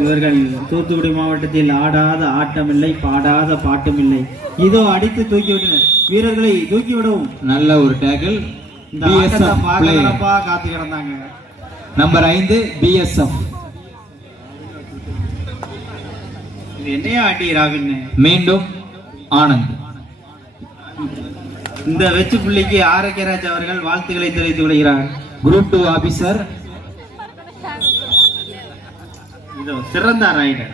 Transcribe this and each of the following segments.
இவர்கள் தூத்துக்குடி மாவட்டத்தில் ஆடாத ஆட்டமில்லை, பாடாத பாட்டுமில்லை. இதோ அடித்து தூக்கிவிட்டனர். வீரர்களை தூக்கி விடவும். நல்ல ஒரு டேக்கிள். இந்த ஆட்டத்தை பார்க்கறப்பா காத்து கிடந்தாங்க. Number 5 BSF. என்னையா ஆட்டி ராவின். மீண்டும் ஆனந்த். இந்த வெச்சு புள்ளிக்கு ஆரோக்கியராஜ் அவர்கள் வாழ்த்துக்களை தெரிவித்துக் கொள்கிறார். Group 2 officer. இதோ சிறந்த ரைடர்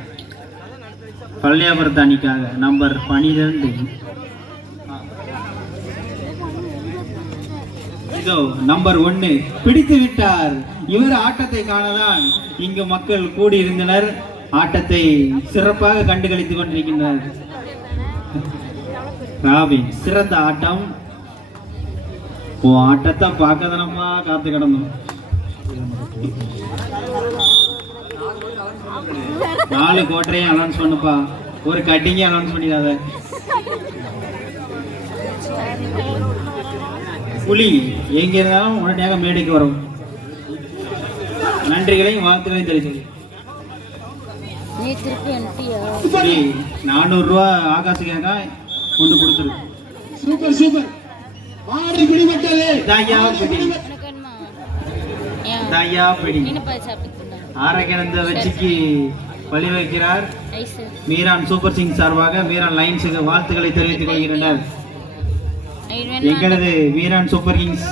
பள்ளியாபுரத்து அணிக்காக நம்பர் 12. இதோ நம்பர் 1 பிடித்து விட்டார். இவர் ஆட்டத்தை காணதான் இங்கு மக்கள் கூடியிருந்தனர். ஆட்டத்தை சிறப்பாக கண்டுகளித்துக் கொண்டிருக்கின்றனர். ராபின் சிறந்த ஆட்டம். ஆட்டத்தை பார்க்கதானப்பா காத்து கிடந்தோம். 4 கோட்டரையும் அனௌன்ஸ் பண்ணுப்பா. ஒரு கட்டிங்கே அனௌன்ஸ் பண்ணிடாத. புலி எங்க இருந்தாலும் உடனடியாக மேடைக்கு வரும். நன்றிகளையும் வாழ்த்துக்களையும் தெரிவிச்சு. 400 ரூபா ஆகாசுக்காக கொண்டு கொடுத்துரு. Super super. மாடு பிடிபட்டது. தாயா பிடி. தாயா பிடி. ஆரோக்கியந்த வெற்றிக்கு வழிவகுக்கிறார். மீரான் சூப்பர் சிங் சார்பாக மீரான் லைன்ஸுக்கு வாழ்த்துக்களை தெரிவித்துக் கொள்கின்றனர். எங்களது மீரான் சூப்பர் கிங்ஸ்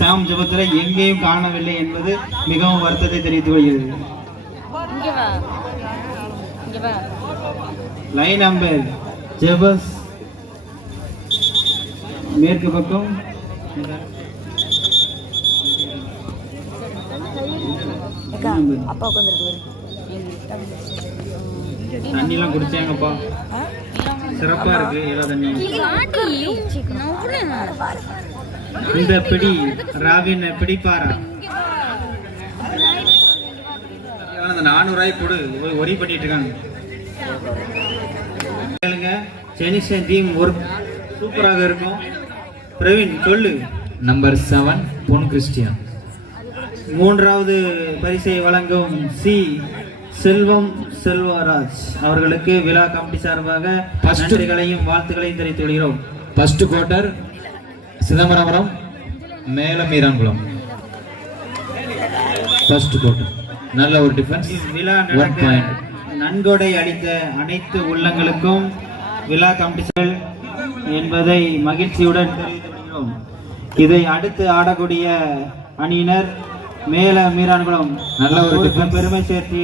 சாம் ஜபத்திரை எங்கேயும் காணவில்லை என்பது மிகவும் வருத்தத்தை தெரிவித்துக் கொள்கிறது. லைன் நம்பர் ஜெபஸ் மேற்கு பக்கம். தண்ணிலாம் குடிச்சாங்கப்பா. சிறப்பா இருக்கு எல்லா தண்ணியும். இந்த பிடி ராவின் பிடிப்பாரா. அந்த 400 ரூபாய் போடு ஒரி பண்ணிட்டு இருக்காங்க. சைனீஸ் டீம் ஒரு சூப்பராக இருக்கும். பிரவீன் சொல்லு. நம்பர் 7 பொன் கிறிஸ்டியன். 3வது பரிசை வழங்கும் சி செல்வம் செல்வராஜ் அவர்களுக்கு விழா கமிட்டி சார்பாக நன்றிகளையும் வாழ்த்துக்களையும் தெரிவித்துக் கொள்கிறோம். First quarter Chidambaram Melameerankulam. First quarter நல்ல ஒரு டிஃபென்ஸ். விழா நன்கொடை அளித்த அனைத்து உள்ளங்களுக்கும் விழா கமிட்டிகள் என்பதை மகிழ்ச்சியுடன் தெரிவித்துக் கொள்கிறோம். இதை அடுத்து ஆடக்கூடிய அணியினர் மேல மீரான்குளம் நல்ல ஒரு பெருமை சேர்த்து